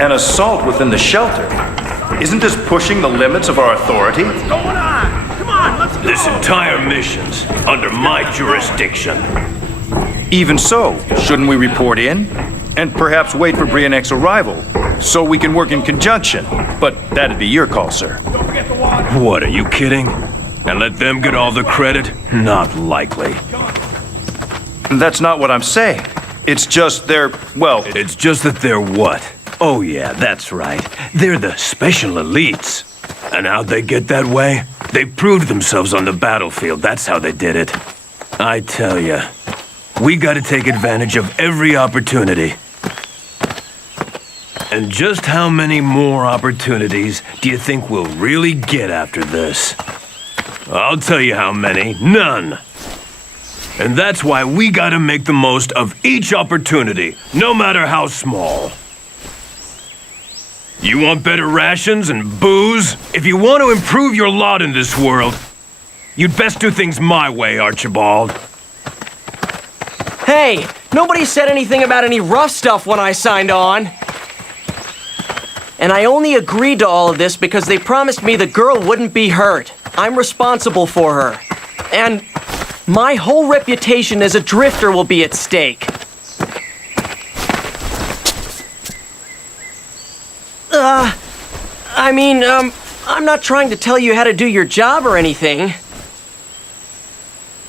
An assault within the shelter? Isn't this pushing the limits of our authority? What's going on? Come on, let's go! This entire mission's under my jurisdiction. Even so, shouldn't we report in? And perhaps wait for Brianek's arrival, so we can work in conjunction. But that'd be your call, sir. Don't forget the water. What, are you kidding? And let them get all the credit? Not likely. That's not what I'm saying. It's just they're, well... It's just that they're what? Oh yeah, that's right. They're the special elites. And how'd they get that way? They proved themselves on the battlefield. That's how they did it. I tell ya, we gotta take advantage of every opportunity. And just how many more opportunities do you think we'll really get after this? I'll tell you how many. None. And that's why we gotta make the most of each opportunity, no matter how small. You want better rations and booze? If you want to improve your lot in this world, you'd best do things my way, Archibald. Hey, nobody said anything about any rough stuff when I signed on. And I only agreed to all of this because they promised me the girl wouldn't be hurt. I'm responsible for her. And my whole reputation as a drifter will be at stake. I'm not trying to tell you how to do your job or anything.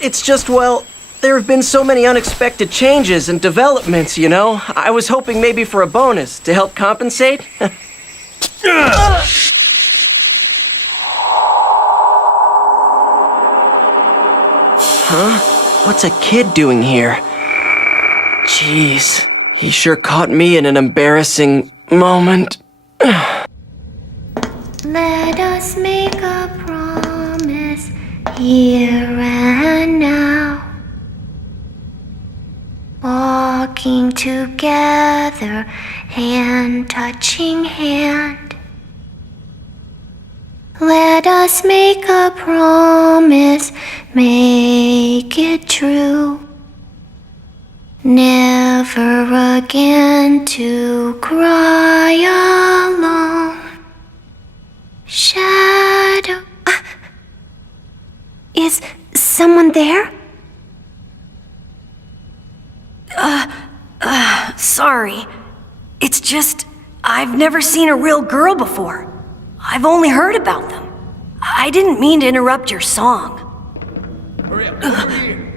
It's just, well, there have been so many unexpected changes and developments, you know? I was hoping maybe for a bonus to help compensate. Huh? What's a kid doing here? Jeez, he sure caught me in an embarrassing moment. Let us make a promise here and now, walking together, hand touching hand. Let us make a promise, make it true, never again to cry alone. Shadow. Is someone there? Sorry. It's just, I've never seen a real girl before. I've only heard about them. I didn't mean to interrupt your song. Hurry up, over here.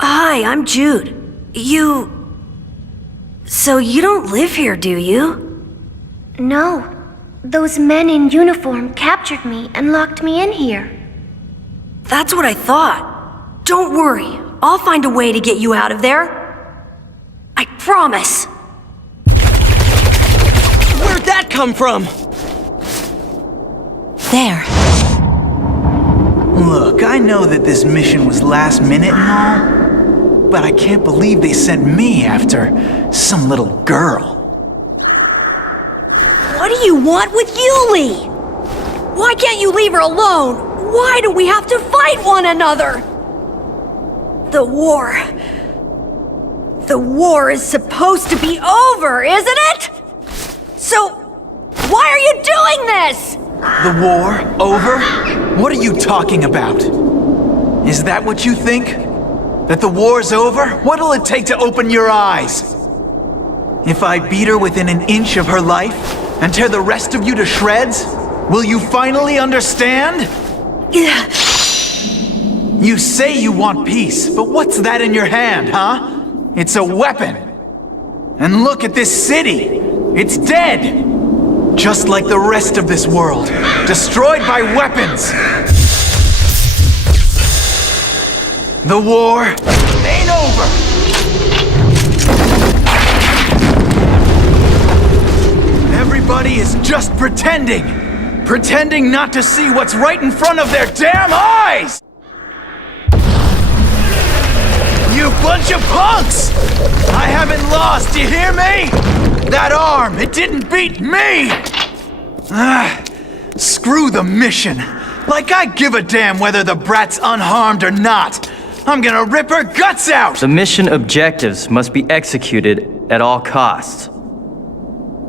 Hi, I'm Jude. So you don't live here, do you? No. Those men in uniform captured me and locked me in here. That's what I thought. Don't worry. I'll find a way to get you out of there. I promise. Where'd that come from? There. Look, I know that this mission was last minute and all, but I can't believe they sent me after some little girl. What do you want with Yuli? Why can't you leave her alone? Why do we have to fight one another? The war is supposed to be over, isn't it? So, why are you doing this? The war? Over? What are you talking about? Is that what you think? That the war's over? What'll it take to open your eyes? If I beat her within an inch of her life and tear the rest of you to shreds, will you finally understand? You say you want peace, but what's that in your hand, huh? It's a weapon. And look at this city. It's dead. Just like the rest of this world. Destroyed by weapons. The war ain't over. Everybody is just pretending. Pretending not to see what's right in front of their damn eyes! You bunch of punks! I haven't lost, you hear me? That arm, it didn't beat me! Screw the mission. Like I give a damn whether the brat's unharmed or not. I'm gonna rip her guts out! The mission objectives must be executed at all costs.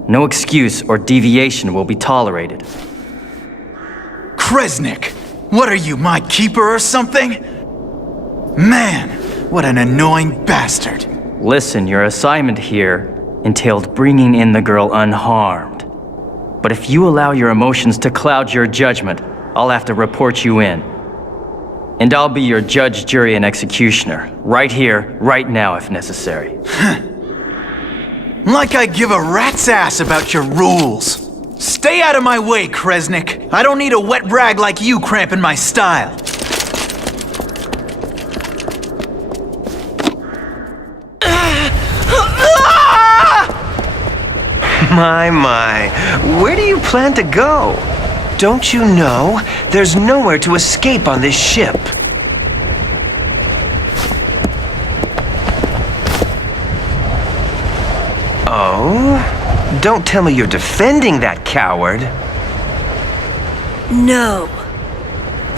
No excuse or deviation will be tolerated. Kresnik, what are you, my keeper or something? Man, what an annoying bastard. Listen, your assignment here entailed bringing in the girl unharmed. But if you allow your emotions to cloud your judgment, I'll have to report you in. And I'll be your judge, jury, and executioner. Right here, right now, if necessary. Like I give a rat's ass about your rules. Stay out of my way, Kresnik. I don't need a wet rag like you cramping my style. My, where do you plan to go? Don't you know? There's nowhere to escape on this ship. Oh? Don't tell me you're defending that coward. No.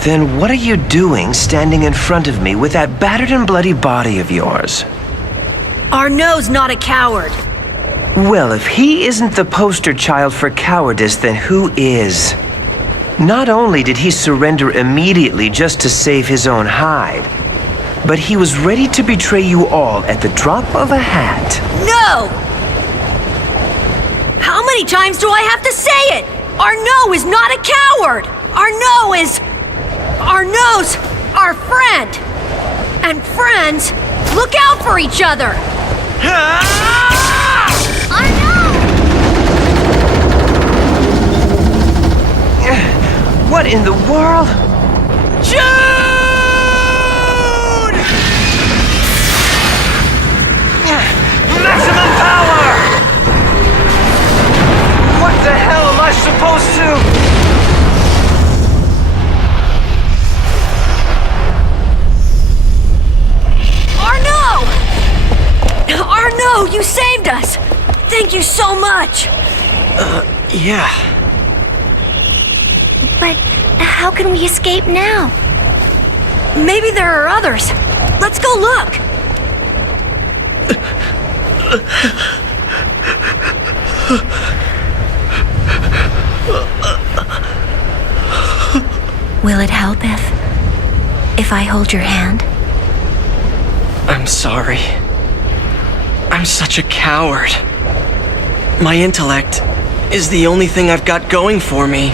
Then what are you doing standing in front of me with that battered and bloody body of yours? Arnaud's not a coward. Well, if he isn't the poster child for cowardice, then who is? Not only did he surrender immediately just to save his own hide, but he was ready to betray you all at the drop of a hat. No! How many times do I have to say it? Arnaud is not a coward! Arnaud's our friend! And friends look out for each other! What in the world? Jude! Maximum power! What the hell am I supposed to? Arnaud, you saved us! Thank you so much! Yeah. But how can we escape now? Maybe there are others. Let's go look! Will it help if I hold your hand? I'm sorry. I'm such a coward. My intellect is the only thing I've got going for me.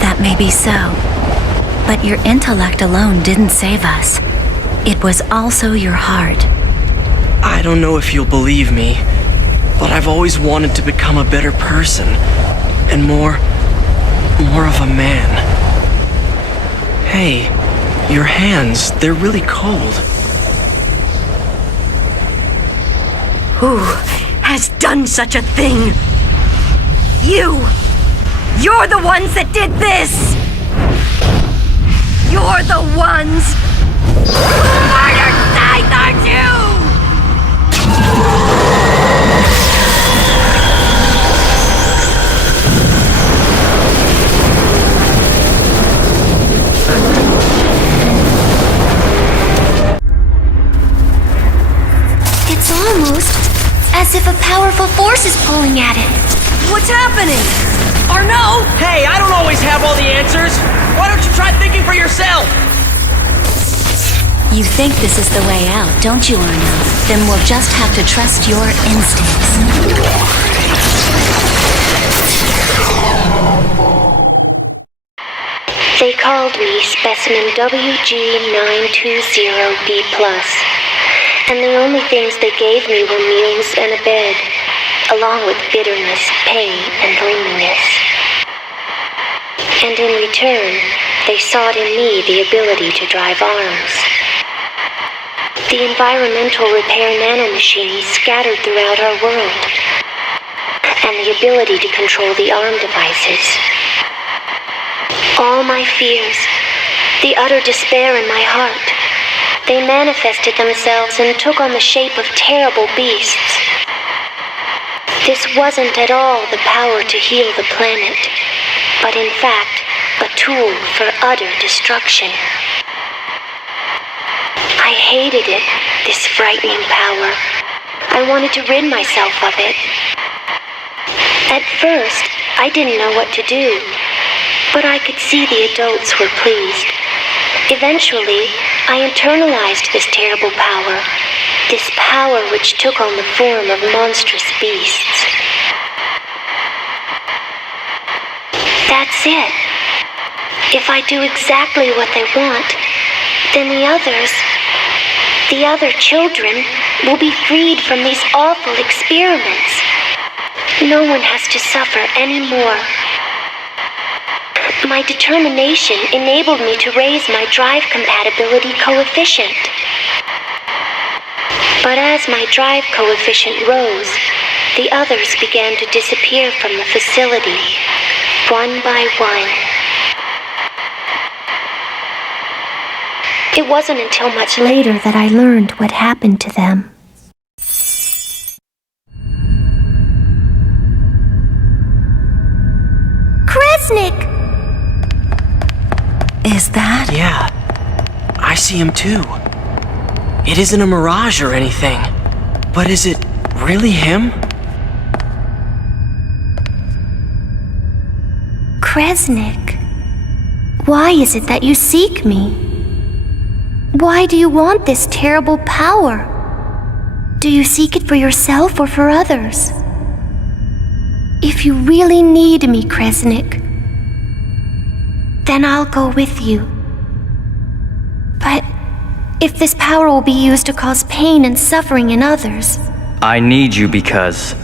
That may be so. But your intellect alone didn't save us. It was also your heart. I don't know if you'll believe me, but I've always wanted to become a better person and more of a man. Hey, your hands, they're really cold. Who has done such a thing? You're the ones that did this! You're the ones who murdered Scythe, aren't you? It's almost as if a powerful force is pulling at it. What's happening? Arnaud! Hey, I don't always have all the answers. Why don't you try thinking for yourself? You think this is the way out, don't you, Arnaud? Then we'll just have to trust your instincts. They called me Specimen WG920B+, and the only things they gave me were meals and a bed, along with bitterness, pain, and loneliness. And in return, they sought in me the ability to drive arms. The environmental repair nanomachines scattered throughout our world, and the ability to control the arm devices. All my fears, the utter despair in my heart, they manifested themselves and took on the shape of terrible beasts. This wasn't at all the power to heal the planet, but in fact, a tool for utter destruction. I hated it, this frightening power. I wanted to rid myself of it. At first, I didn't know what to do, but I could see the adults were pleased. Eventually, I internalized this terrible power, this power which took on the form of monstrous beasts. That's it. If I do exactly what they want, then the other children, will be freed from these awful experiments. No one has to suffer anymore. My determination enabled me to raise my drive compatibility coefficient. But as my drive coefficient rose, the others began to disappear from the facility, one by one. It wasn't until much later that I learned what happened to them. Kresnik! Is that? Yeah, I see him too. It isn't a mirage or anything. But is it really him? Kresnik, why is it that you seek me? Why do you want this terrible power? Do you seek it for yourself or for others? If you really need me, Kresnik, then I'll go with you. But if this power will be used to cause pain and suffering in others... I need you because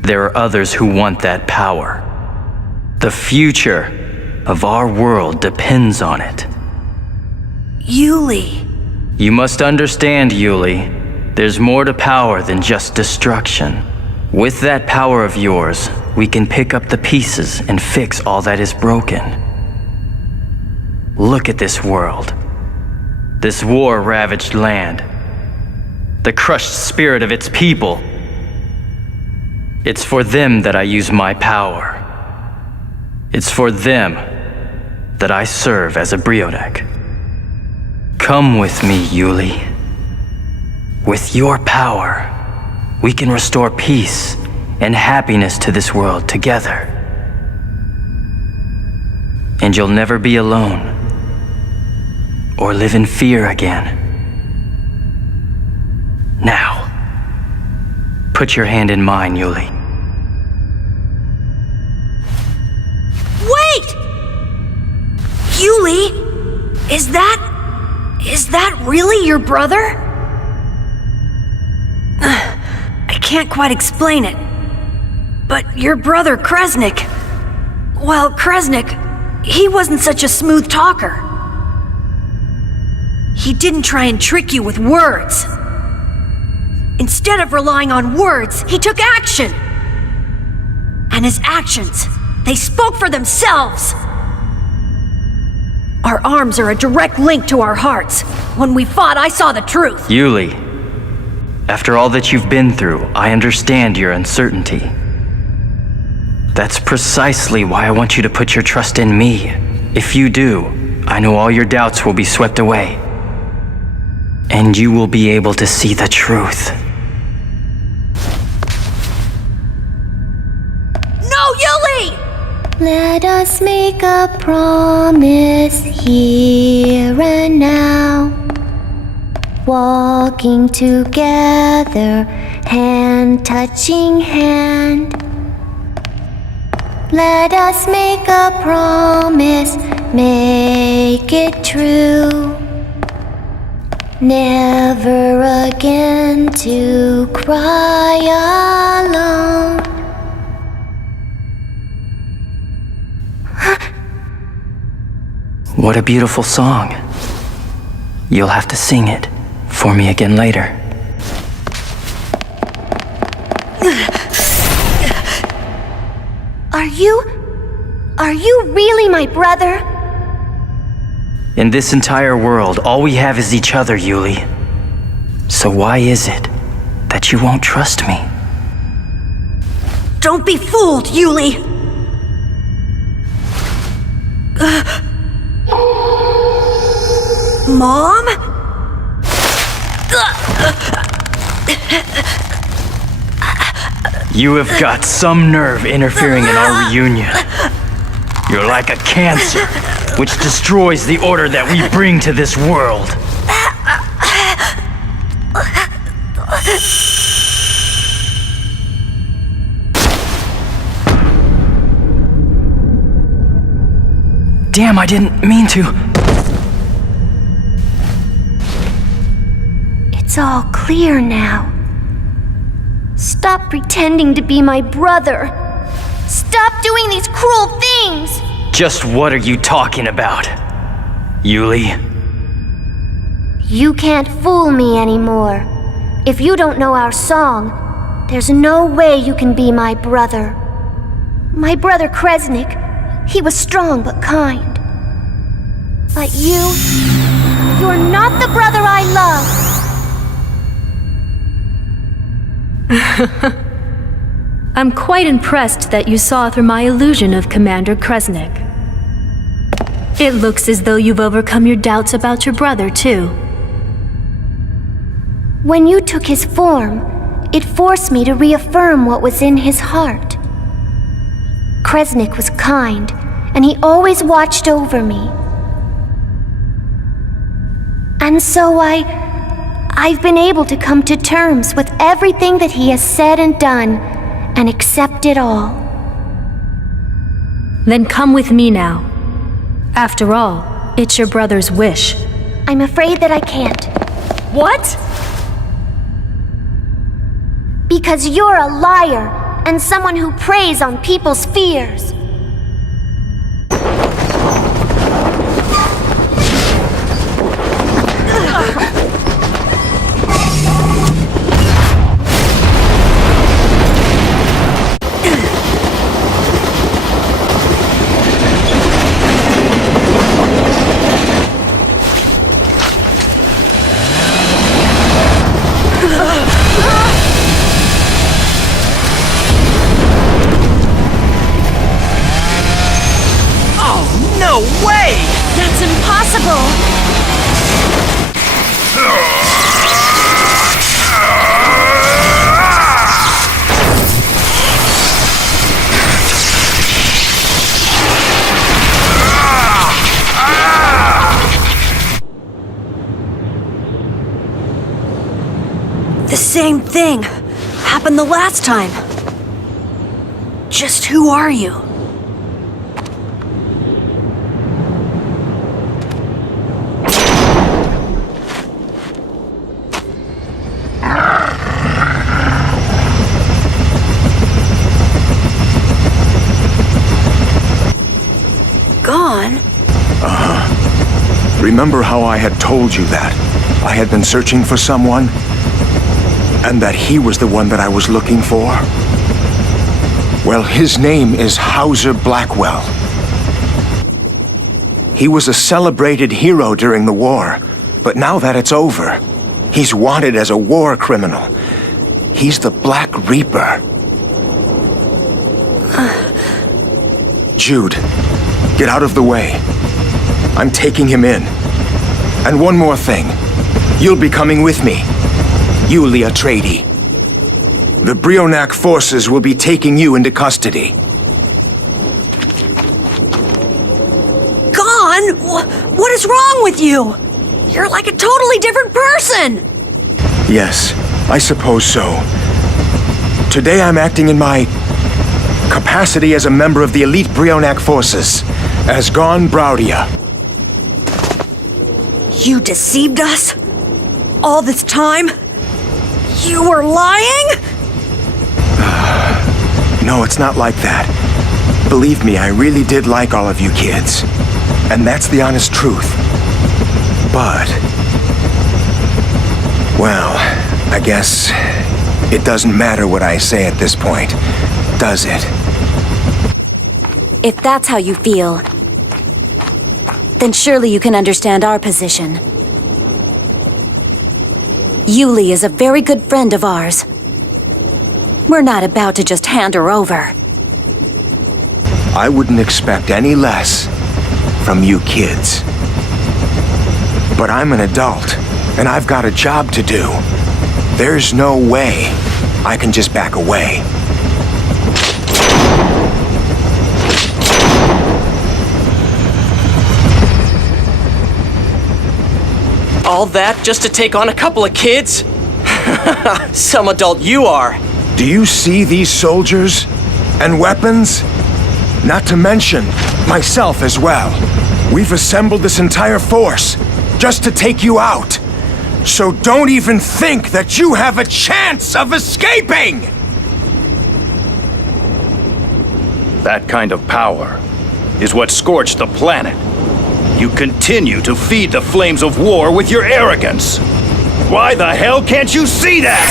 there are others who want that power. The future of our world depends on it. Yuli. You must understand, Yuli, there's more to power than just destruction. With that power of yours, we can pick up the pieces and fix all that is broken. Look at this world. This war-ravaged land. The crushed spirit of its people. It's for them that I use my power. It's for them that I serve as a Briodek. Come with me, Yuli. With your power, we can restore peace and happiness to this world together. And you'll never be alone or live in fear again. Now, put your hand in mine, Yuli. Wait! Yuli? Is that really your brother? I can't quite explain it. But your brother, Kresnik... Well, Kresnik, he wasn't such a smooth talker. He didn't try and trick you with words. Instead of relying on words, he took action. And his actions, they spoke for themselves. Our arms are a direct link to our hearts. When we fought, I saw the truth. Yuli, after all that you've been through, I understand your uncertainty. That's precisely why I want you to put your trust in me. If you do, I know all your doubts will be swept away. And you will be able to see the truth. No, Yuli! Let us make a promise here and now. Walking together, hand touching hand. Let us make a promise, make it true. Never again to cry alone. What a beautiful song. You'll have to sing it for me again later. Are you really my brother? In this entire world, all we have is each other, Yuli. So why is it that you won't trust me? Don't be fooled, Yuli! Mom? You have got some nerve interfering in our reunion. You're like a cancer, which destroys the order that we bring to this world. Damn, I didn't mean to. It's all clear now. Stop pretending to be my brother. Stop doing these cruel things! Just what are you talking about, Yuli? You can't fool me anymore. If you don't know our song, there's no way you can be my brother. My brother Kresnik, he was strong but kind. But you're not the brother I love. I'm quite impressed that you saw through my illusion of Commander Kresnik. It looks as though you've overcome your doubts about your brother, too. When you took his form, it forced me to reaffirm what was in his heart. Kresnik was kind, and he always watched over me. And so I've been able to come to terms with everything that he has said and done, and accept it all. Then come with me now. After all, it's your brother's wish. I'm afraid that I can't. What? Because you're a liar, and someone who preys on people's fears. No way! That's impossible! The same thing happened the last time. Just who are you? Gone? Remember how I had told you that I had been searching for someone? And that he was the one that I was looking for? Well, his name is Hauser Blackwell. He was a celebrated hero during the war, but now that it's over, he's wanted as a war criminal. He's the Black Reaper. Jude, get out of the way. I'm taking him in. And one more thing. You'll be coming with me. Yuli Atreides. The Brionac forces will be taking you into custody. Gone? What is wrong with you? You're like a totally different person! Yes, I suppose so. Today I'm acting in my capacity as a member of the elite Brionac forces, as Gon Braudia. You deceived us? All this time? You were lying? No, it's not like that. Believe me, I really did like all of you kids. And that's the honest truth. But... well, I guess it doesn't matter what I say at this point, does it? If that's how you feel, then surely you can understand our position. Yuli is a very good friend of ours. We're not about to just hand her over. I wouldn't expect any less from you kids. But I'm an adult, and I've got a job to do. There's no way I can just back away. All that just to take on a couple of kids? Some adult you are. Do you see these soldiers and weapons? Not to mention myself as well. We've assembled this entire force just to take you out. So don't even think that you have a chance of escaping! That kind of power is what scorched the planet. You continue to feed the flames of war with your arrogance. Why the hell can't you see that?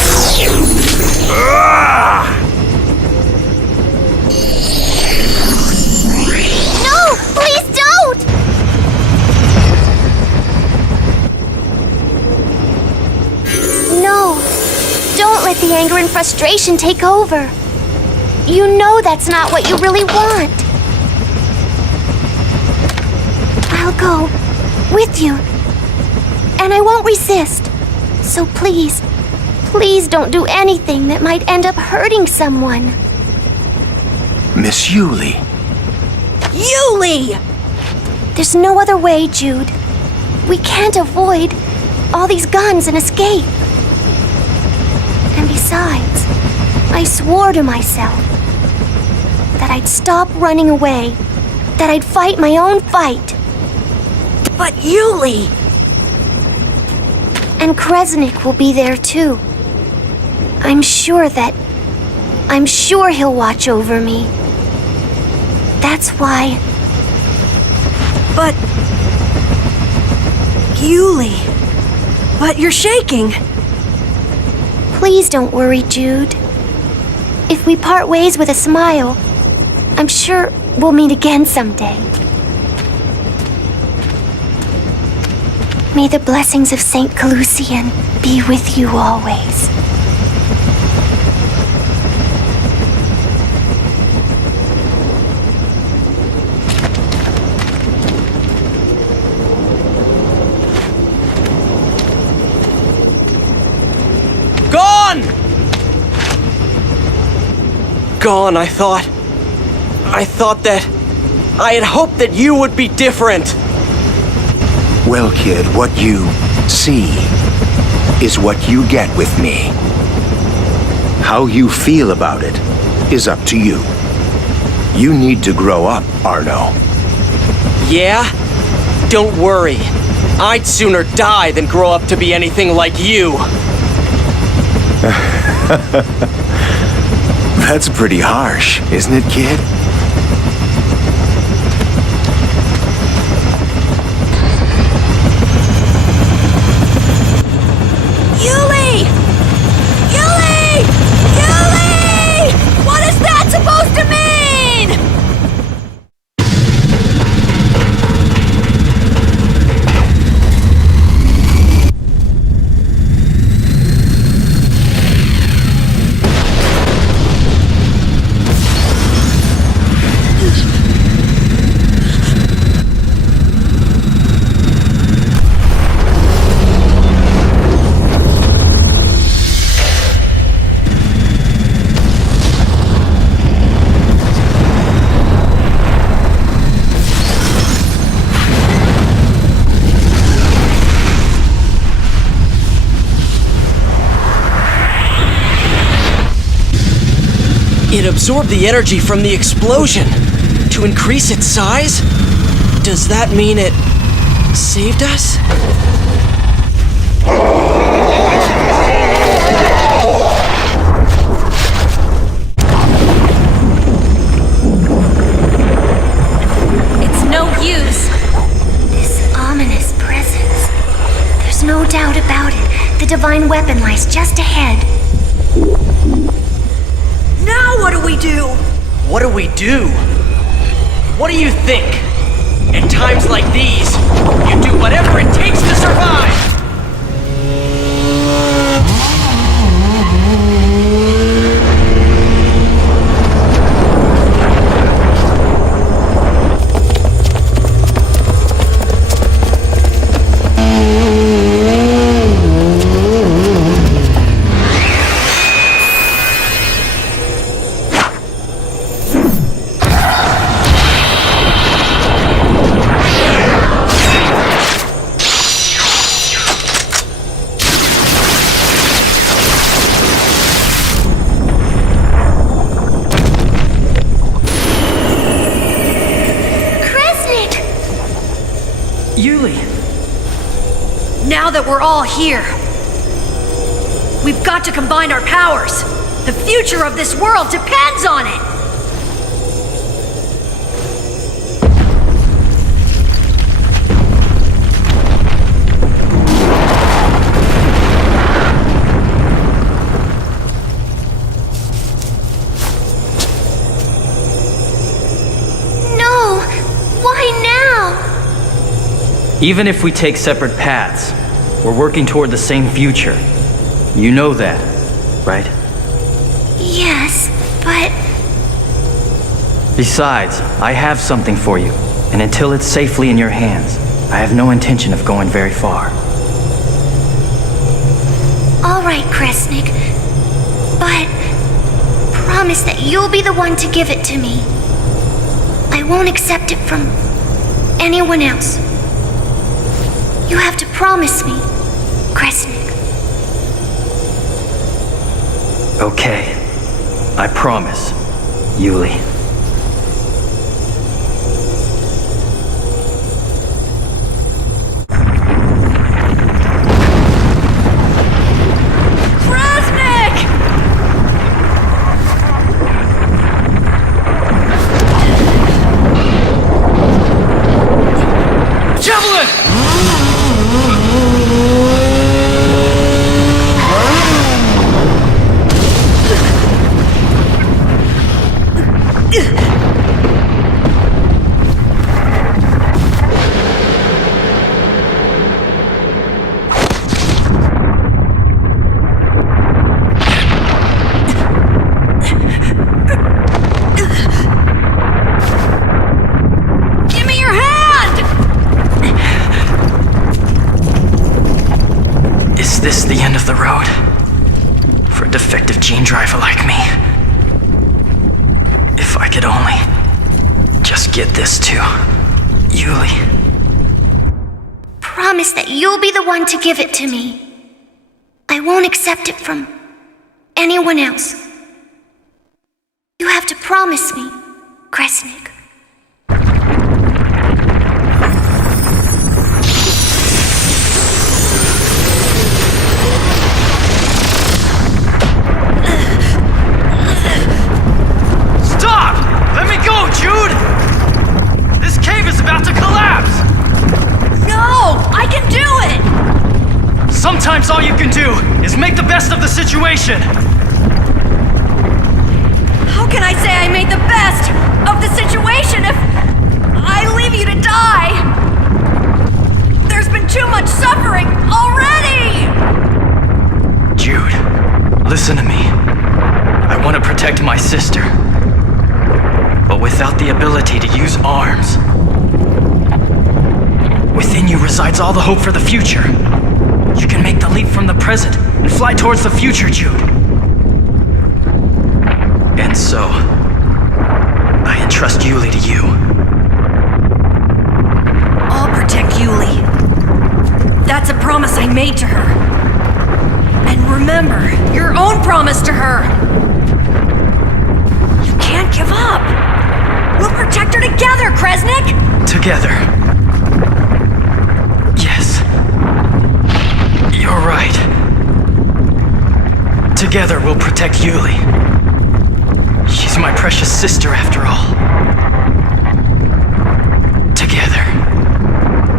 No! Please don't! No. Don't let the anger and frustration take over. You know that's not what you really want. I'll go with you. And I won't resist. So please, please don't do anything that might end up hurting someone. Miss Yuli. Yuli! There's no other way, Jude. We can't avoid all these guns and escape. And besides, I swore to myself that I'd stop running away, that I'd fight my own fight. But Yuli! And Kresnik will be there too. I'm sure he'll watch over me. That's why. But... Yuli... But you're shaking. Please don't worry, Jude. If we part ways with a smile, I'm sure we'll meet again someday. May the blessings of Saint Calusian be with you always. Gone! Gone, I thought. I thought that... I had hoped that you would be different. Well, kid, what you see is what you get with me. How you feel about it is up to you. You need to grow up, Arno. Yeah? Don't worry. I'd sooner die than grow up to be anything like you. That's pretty harsh, isn't it, kid? Yuli! Yuli! Yuli! What is that supposed to mean? It absorbed the energy from the explosion to increase its size? Does that mean it saved us? It's no use. This ominous presence. There's no doubt about it. The divine weapon lies just ahead. Now what do we do? What do we do? What do you think? In times like these, you do whatever it takes to survive! that we're all here, we've got to combine our powers. The future of this world depends on it! No! Why now? Even if we take separate paths, we're working toward the same future. You know that, right? Yes, but... Besides, I have something for you, and until it's safely in your hands, I have no intention of going very far. All right, Kresnik. But... promise that you'll be the one to give it to me. I won't accept it from... anyone else. You have to promise me, Kresnik. Okay. I promise, Yuli. Is this the end of the road? For a defective gene driver like me? If I could only just get this to Yuli. Promise that you'll be the one to give it to me. I won't accept it from anyone else. You have to promise me, Kresnik. Jude! This cave is about to collapse! No! I can do it! Sometimes all you can do is make the best of the situation! How can I say I made the best of the situation if I leave you to die? There's been too much suffering already! Jude, listen to me. I want to protect my sister. But without the ability to use arms, within you resides all the hope for the future. You can make the leap from the present and fly towards the future, Jude. And so, I entrust Yuli to you. I'll protect Yuli. That's a promise I made to her. And remember, your own promise to her. You can't give up. We'll protect her together, Kresnik! Together. Yes. You're right. Together we'll protect Yuli. She's my precious sister after all. Together.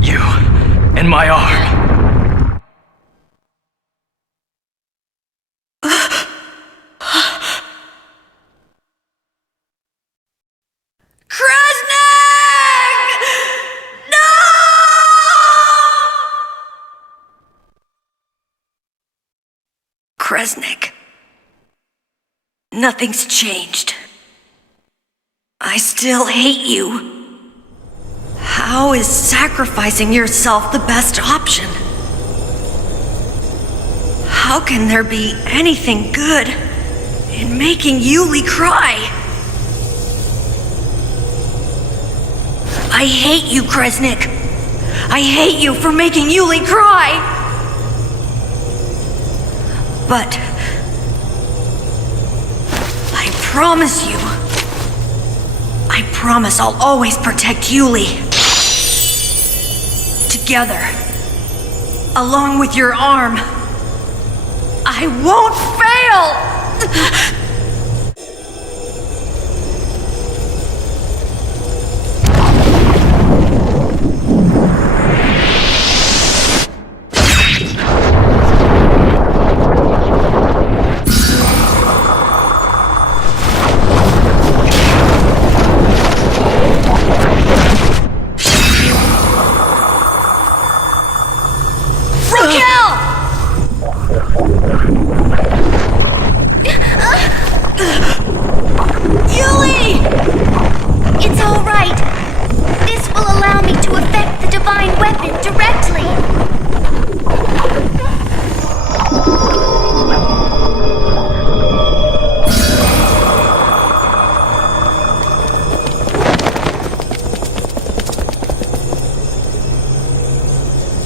You and my arm. Kresnik. Nothing's changed. I still hate you. How is sacrificing yourself the best option? How can there be anything good in making Yuli cry? I hate you, Kresnik. I hate you for making Yuli cry. But I promise you, I promise I'll always protect Yuli. Together, along with your arm. I won't fail!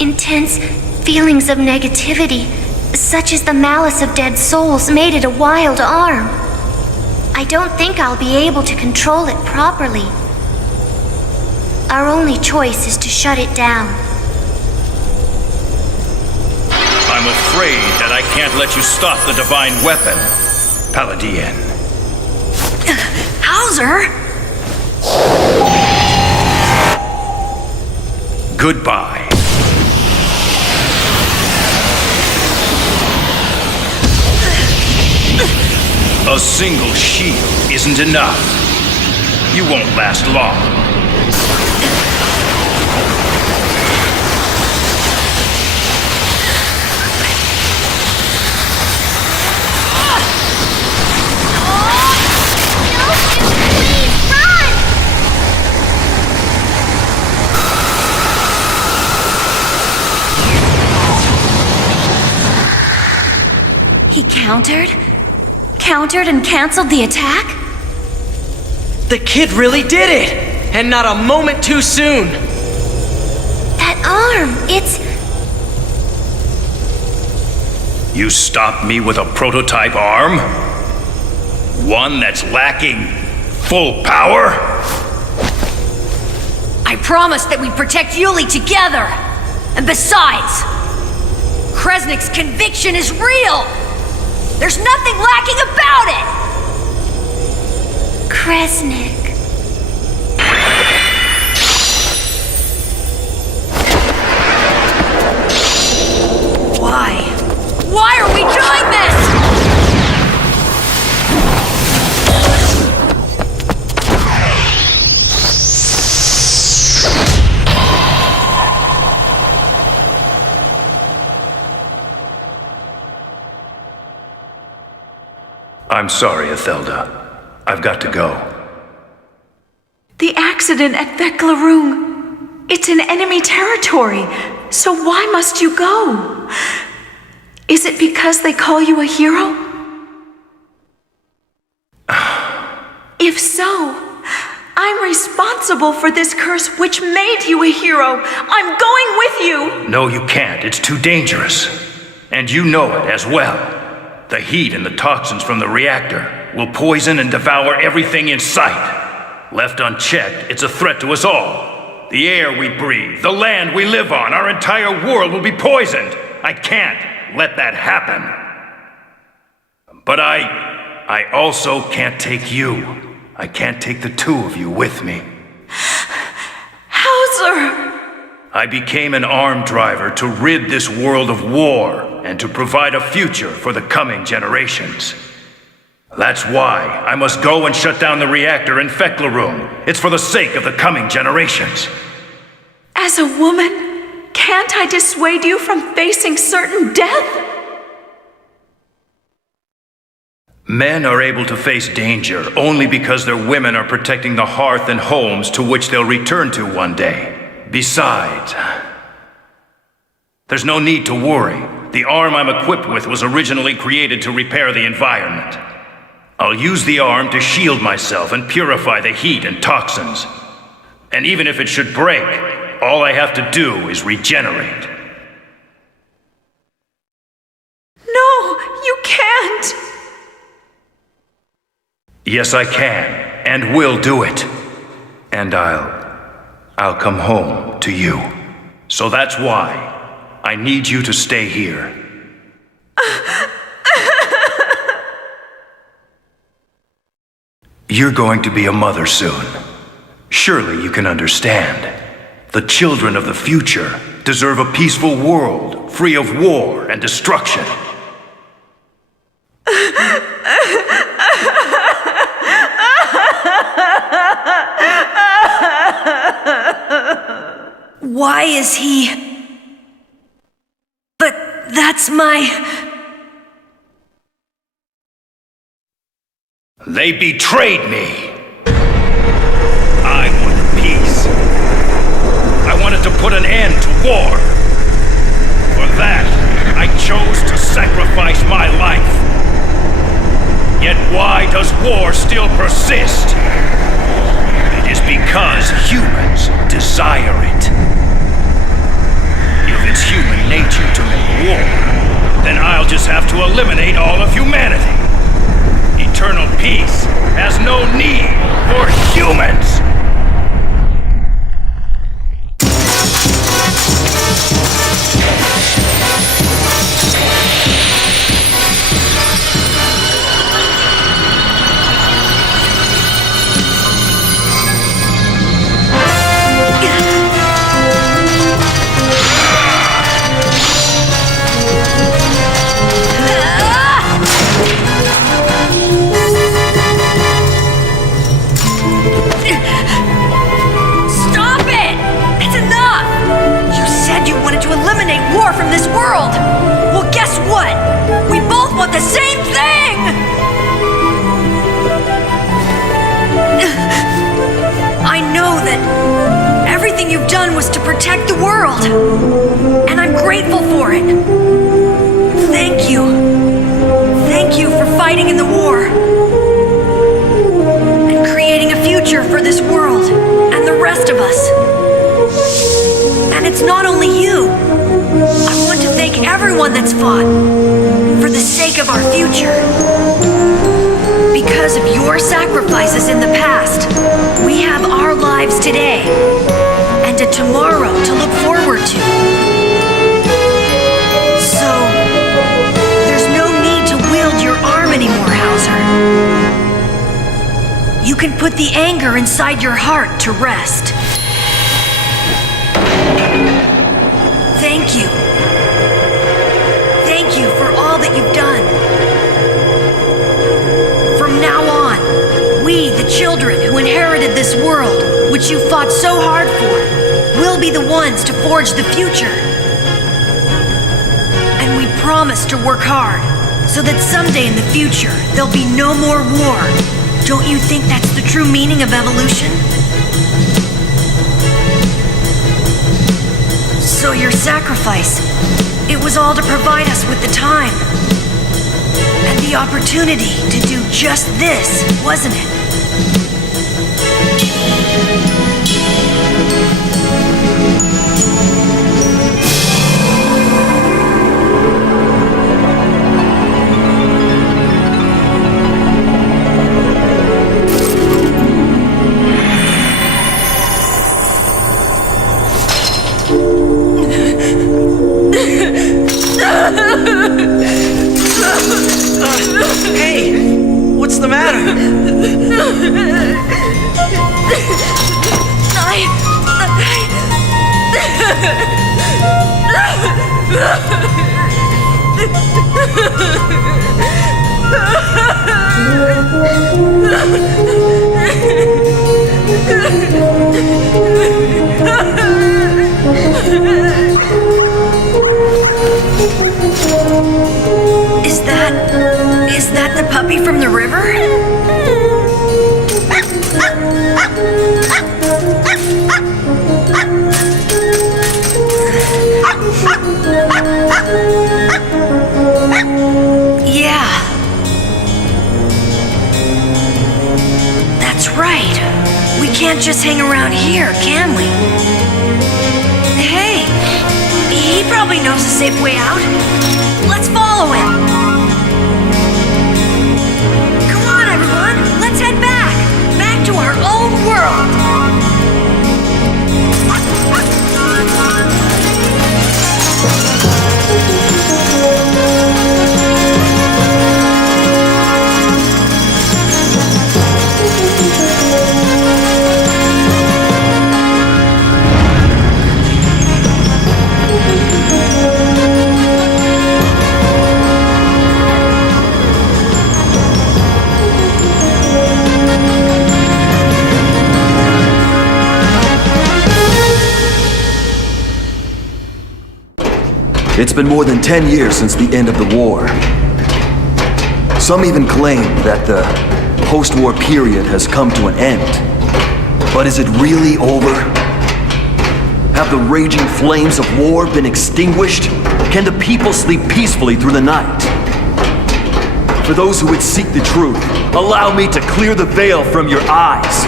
Intense feelings of negativity, such as the malice of dead souls, made it a wild arm. I don't think I'll be able to control it properly. Our only choice is to shut it down. I'm afraid that I can't let you stop the divine weapon, Paladin. Hauser? Goodbye. A single shield isn't enough. You won't last long. He countered and canceled the attack? The kid really did it! And not a moment too soon! That arm, it's... You stopped me with a prototype arm? One that's lacking full power? I promised that we'd protect Yuli together! And besides, Kresnik's conviction is real! There's nothing lacking about it! Kresnik. Why? Why are we doing this? I'm sorry, Ethelda. I've got to go. The accident at Veklarung. It's in enemy territory. So why must you go? Is it because they call you a hero? If so, I'm responsible for this curse which made you a hero. I'm going with you. No, you can't. It's too dangerous. And you know it as well. The heat and the toxins from the reactor will poison and devour everything in sight. Left unchecked, it's a threat to us all. The air we breathe, the land we live on, our entire world will be poisoned. I can't let that happen. But I also can't take you. I can't take the two of you with me. Hauser! I became an arm driver to rid this world of war and to provide a future for the coming generations. That's why I must go and shut down the reactor in Veklarung. It's for the sake of the coming generations. As a woman, can't I dissuade you from facing certain death? Men are able to face danger only because their women are protecting the hearth and homes to which they'll return to one day. Besides, there's no need to worry. The arm I'm equipped with was originally created to repair the environment. I'll use the arm to shield myself and purify the heat and toxins. And even if it should break, all I have to do is regenerate. No, you can't! Yes, I can, and will do it. And I'll come home to you. So that's why I need you to stay here. You're going to be a mother soon. Surely you can understand. The children of the future deserve a peaceful world, free of war and destruction. Why is he... But that's my... They betrayed me! I wanted peace. I wanted to put an end to war. For that, I chose to sacrifice my life. Yet why does war still persist? It is because humans desire it. If it's human nature to make war, then I'll just have to eliminate all of humanity. Eternal peace has no need for humans! From this world! Well, guess what? We both want the same thing! I know that everything you've done was to protect the world, and I'm grateful for it. Thank you. Thank you for fighting in the war and creating a future for this world and the rest of us. And it's not only you. I want to thank everyone that's fought for the sake of our future. Because of your sacrifices in the past, we have our lives today and a tomorrow to look forward to. So, there's no need to wield your arm anymore, Hauser. You can put the anger inside your heart to rest. Thank you. Thank you for all that you've done. From now on, we, the children who inherited this world, which you fought so hard for, will be the ones to forge the future. And we promise to work hard, so that someday in the future, there'll be no more war. Don't you think that's the true meaning of evolution? So your sacrifice, it was all to provide us with the time and the opportunity to do just this, wasn't it? Hey, what's the matter? Is that the puppy from the river? Yeah. That's right. We can't just hang around here, can we? Hey, he probably knows a safe way out. Let's follow him. Come on, everyone. Let's head back. Back to our own world. It's been more than 10 years since the end of the war. Some even claim that the post-war period has come to an end. But is it really over? Have the raging flames of war been extinguished? Can the people sleep peacefully through the night? For those who would seek the truth, allow me to clear the veil from your eyes.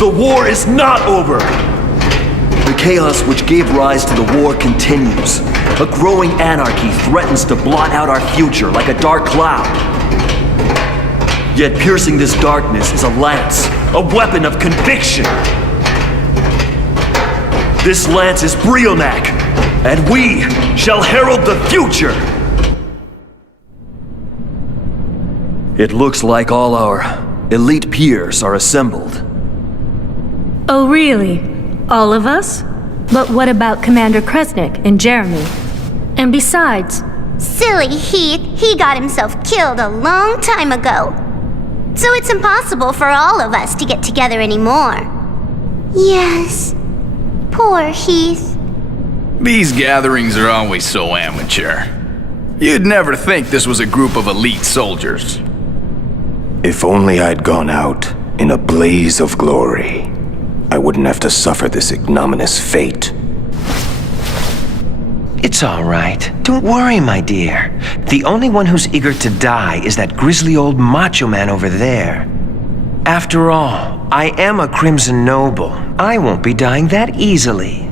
The war is not over! The chaos which gave rise to the war continues. A growing anarchy threatens to blot out our future like a dark cloud. Yet piercing this darkness is a lance, a weapon of conviction. This lance is Brionac, and we shall herald the future! It looks like all our elite peers are assembled. Oh, really? All of us? But what about Commander Kresnik and Jeremy? And besides... Silly Heath, he got himself killed a long time ago. So it's impossible for all of us to get together anymore. Yes. Poor Heath. These gatherings are always so amateur. You'd never think this was a group of elite soldiers. If only I'd gone out in a blaze of glory, I wouldn't have to suffer this ignominious fate. It's all right. Don't worry, my dear. The only one who's eager to die is that grisly old macho man over there. After all, I am a Crimson Noble. I won't be dying that easily.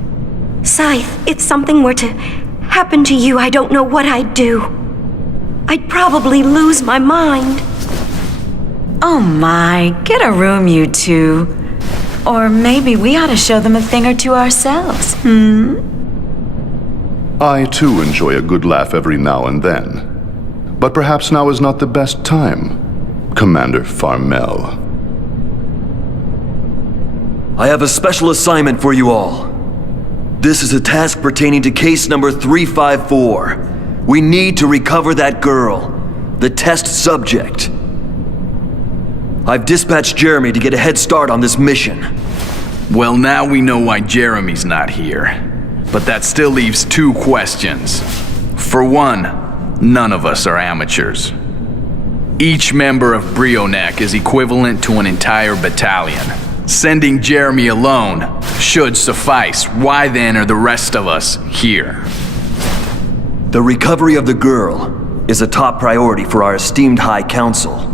Scythe, if something were to happen to you, I don't know what I'd do. I'd probably lose my mind. Oh my, get a room, you two. Or maybe we ought to show them a thing or two ourselves, I too enjoy a good laugh every now and then. But perhaps now is not the best time, Commander Farmel. I have a special assignment for you all. This is a task pertaining to case number 354. We need to recover that girl, the test subject. I've dispatched Jeremy to get a head start on this mission. Well, now we know why Jeremy's not here. But that still leaves two questions. For one, none of us are amateurs. Each member of Brionac is equivalent to an entire battalion. Sending Jeremy alone should suffice. Why then are the rest of us here? The recovery of the girl is a top priority for our esteemed High Council.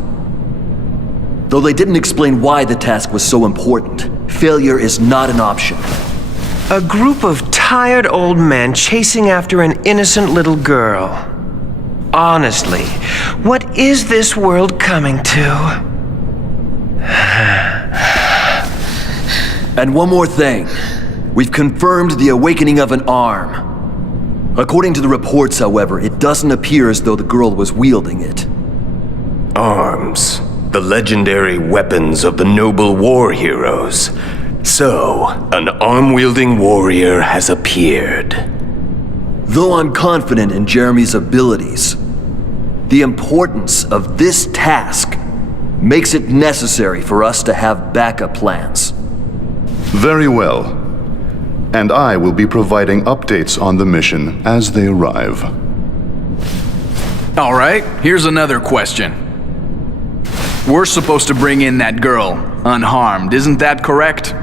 Though they didn't explain why the task was so important, failure is not an option. A group of tired old men chasing after an innocent little girl. Honestly, what is this world coming to? And one more thing. We've confirmed the awakening of an arm. According to the reports, however, it doesn't appear as though the girl was wielding it. Arms. The legendary weapons of the noble war heroes. So, an arm-wielding warrior has appeared. Though I'm confident in Jeremy's abilities, the importance of this task makes it necessary for us to have backup plans. Very well. And I will be providing updates on the mission as they arrive. All right, here's another question. We're supposed to bring in that girl, unharmed, isn't that correct?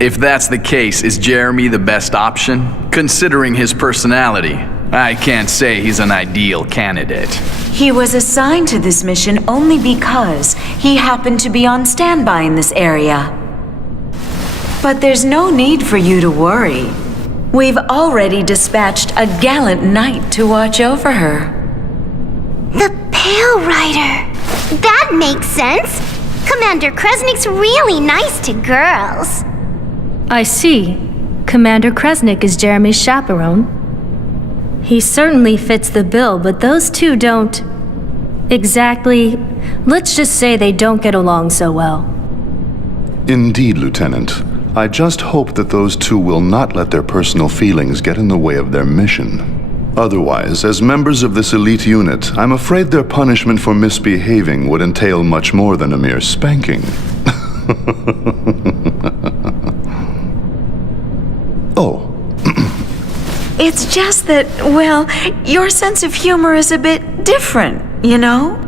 If that's the case, is Jeremy the best option? Considering his personality, I can't say he's an ideal candidate. He was assigned to this mission only because he happened to be on standby in this area. But there's no need for you to worry. We've already dispatched a gallant knight to watch over her. The Pale Rider. That makes sense. Commander Kresnik's really nice to girls. I see. Commander Kresnik is Jeremy's chaperone. He certainly fits the bill, but those two don't... exactly... let's just say they don't get along so well. Indeed, Lieutenant. I just hope that those two will not let their personal feelings get in the way of their mission. Otherwise, as members of this elite unit, I'm afraid their punishment for misbehaving would entail much more than a mere spanking. Oh. It's just that, well, your sense of humor is a bit different, you know?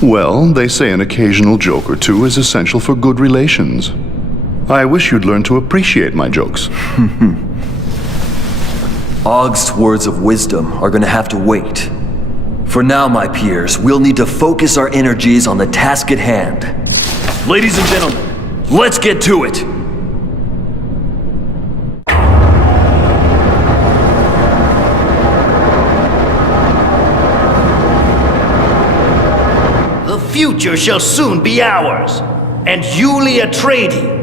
Well, they say an occasional joke or two is essential for good relations. I wish you'd learn to appreciate my jokes. Og's words of wisdom are gonna have to wait. For now, my peers, we'll need to focus our energies on the task at hand. Ladies and gentlemen, let's get to it! The future shall soon be ours, and Yulia Atreides.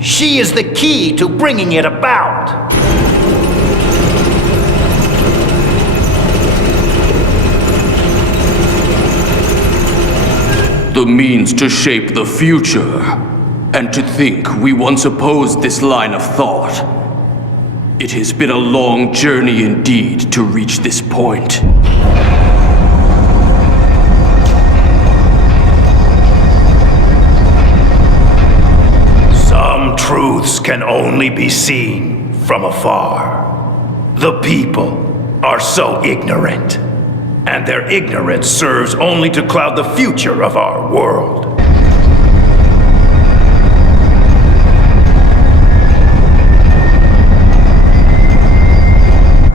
She is the key to bringing it about. The means to shape the future, and to think we once opposed this line of thought. It has been a long journey indeed to reach this point. Some truths can only be seen from afar. The people are so ignorant, and their ignorance serves only to cloud the future of our world.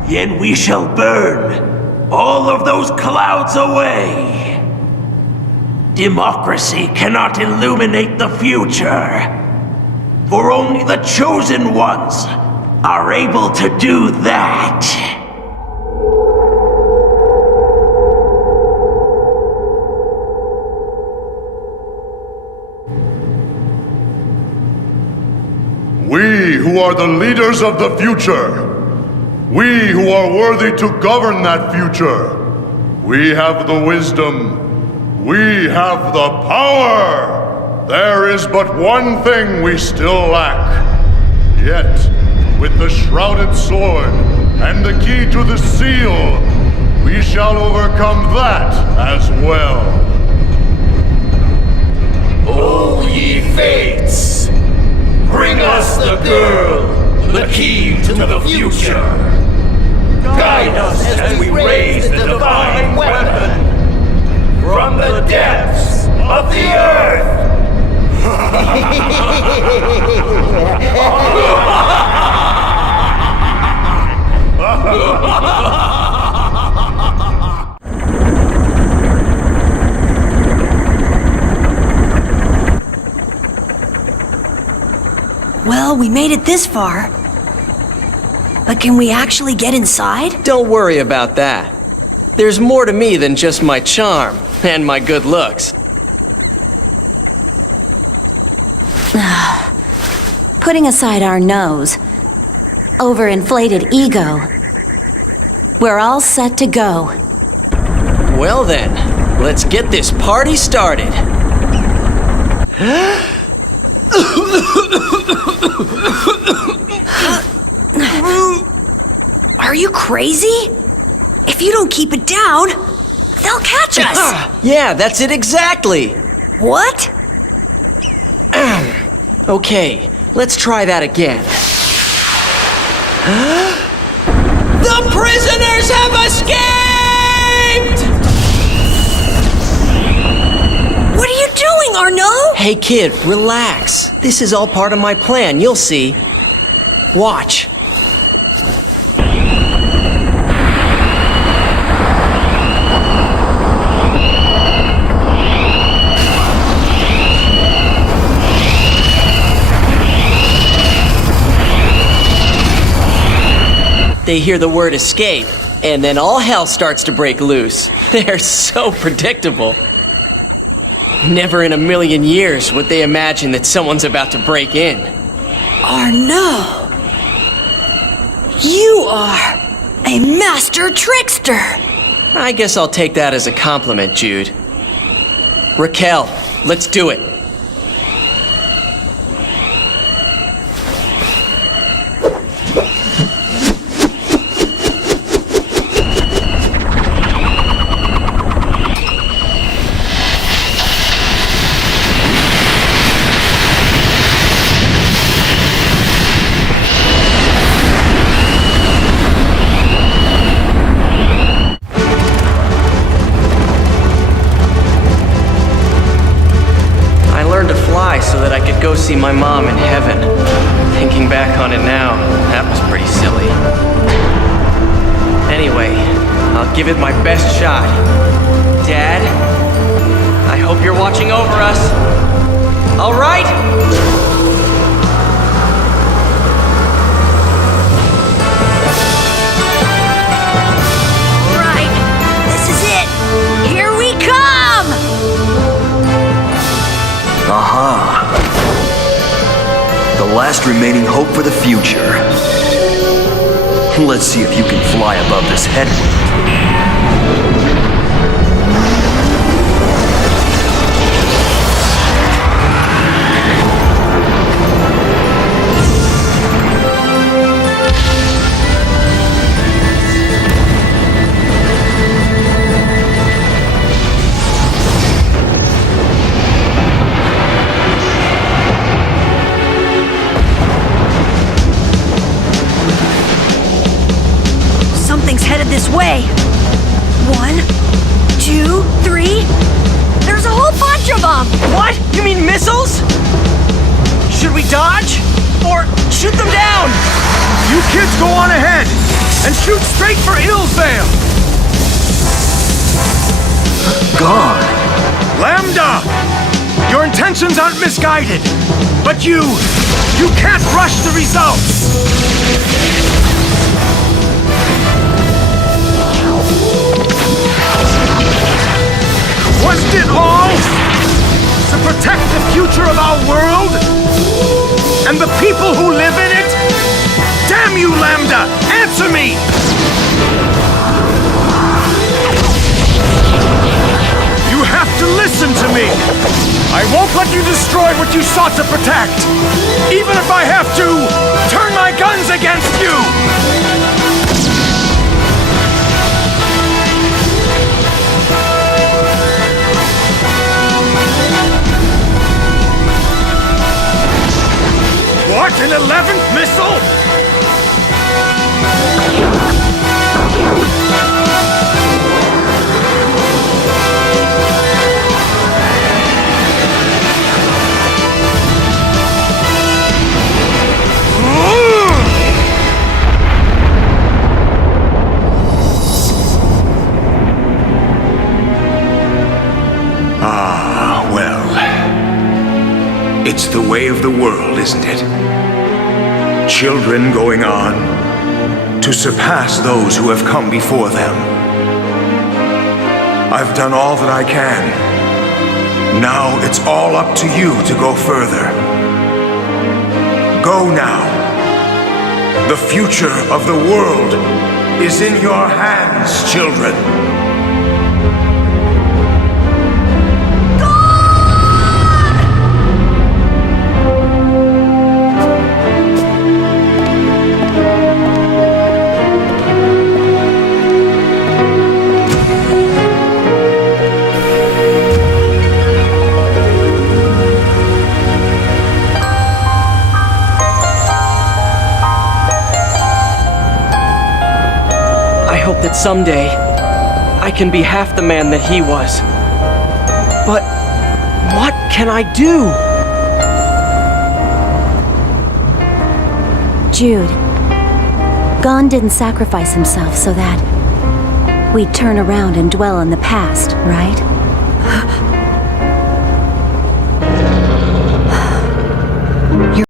Yet we shall burn all of those clouds away. Democracy cannot illuminate the future, for only the chosen ones are able to do that. We who are the leaders of the future, we who are worthy to govern that future, we have the wisdom, we have the power. There is but one thing we still lack. Yet, with the shrouded sword and the key to the seal, we shall overcome that as well. O ye fates, bring us the girl, the key to the future. Guide us as we raise the divine weapon from the depths of the earth. Well, we made it this far. But can we actually get inside? Don't worry about that. There's more to me than just my charm and my good looks. Putting aside our nose, overinflated ego, we're all set to go. Well then, let's get this party started. Are you crazy? If you don't keep it down, they'll catch us! Yeah, that's it exactly! What? Okay, let's try that again. The prisoners have escaped! What are you doing, Arnaud? Hey kid, relax. This is all part of my plan, you'll see. Watch. They hear the word escape, and then all hell starts to break loose. They're so predictable. Never in a million years would they imagine that someone's about to break in. Arnaud! You are a master trickster! I guess I'll take that as a compliment, Jude. Raquel, let's do it. see my mom in heaven. Thinking back on it now, that was pretty silly. Anyway, I'll give it my best shot. Dad, I hope you're watching over us. All right? All right, this is it. Here we come! Aha! The last remaining hope for the future. Let's see if you can fly above this headwind. Something's headed this way. 1, 2, 3. There's a whole bunch of them! What? You mean missiles? Should we dodge? Or shoot them down? You kids go on ahead and shoot straight for Illsvale! Gone! Lambda! Your intentions aren't misguided, but you can't rush the results! Wasn't it all to protect the future of our world? And the people who live in it? Damn you, Lambda! Answer me! You have to listen to me! I won't let you destroy what you sought to protect! Even if I have to turn my guns against you! What, an 11th missile? Ah, well. It's the way of the world, isn't it? Children going on to surpass those who have come before them. I've done all that I can. Now it's all up to you to go further. Go now. The future of the world is in your hands, children. That someday I can be half the man that he was. But what can I do? Jude, Gon didn't sacrifice himself so that we'd turn around and dwell on the past, right?